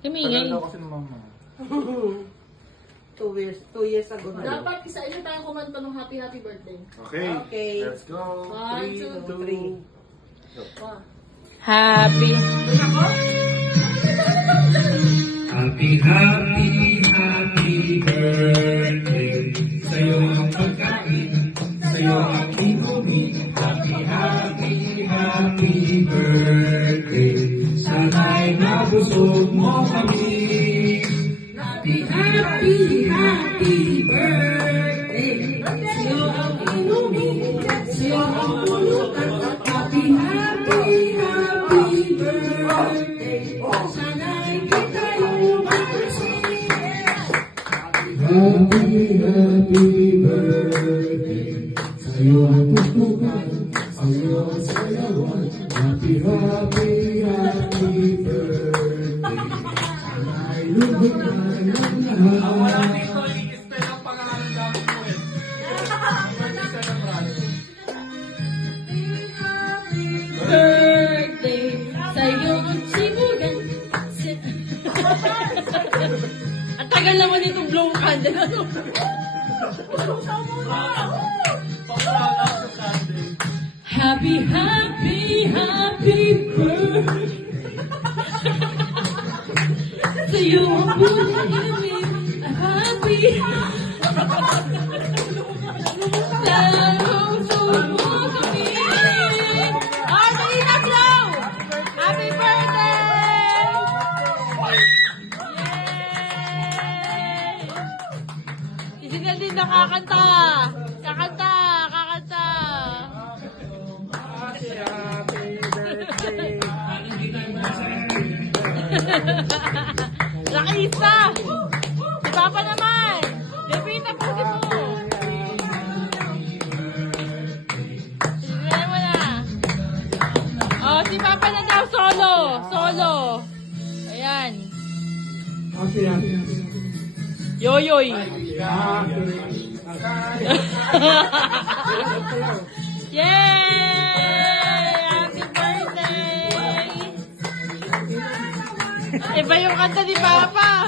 Tumingin. Tagal daw kasi ng mama. 2 years ago na. Dapat isa-isa tayong kumanta ng happy birthday. Okay. Okay. Let's go. 1, 3, 2, 2. 1. Happy. Happy, happy, happy birthday. Sa'yo ang pagkain, sa'yo ang inumin. Happy, happy, happy birthday. Sana'y nabusog mo kami. Happy, happy, happy birthday. Sa'yo ang inumin, sa'yo ang pulutan. Happy, happy, happy birthday. Sana'y kita'y umalasing. Happy, happy birthday. Sa'yo ang tutukan, sa'yo ang sayawan. Happy, happy, happy birthday. Sana'y lubog na ng lahat. i-spell ang pangalan namin mo eh. Birthday. Sa'yo ang sibugan. Ang tagal naman itong blow candle. Ano? Happy, happy, happy birthday. Sa'yo ang buhay. Happy. Lalong sumo kami. Oh, dali na, blow! Happy birthday! Yay! Si Sinel din nakakanta. Kakanta. Lakisa! Si Papa naman! Lupita po si po! Tignan mo na! Oh, si Papa na daw solo! Ayan! Happy, happy, happy. Yoyoy! Yay! Happy birthday! Iba yung kanta ni Papa!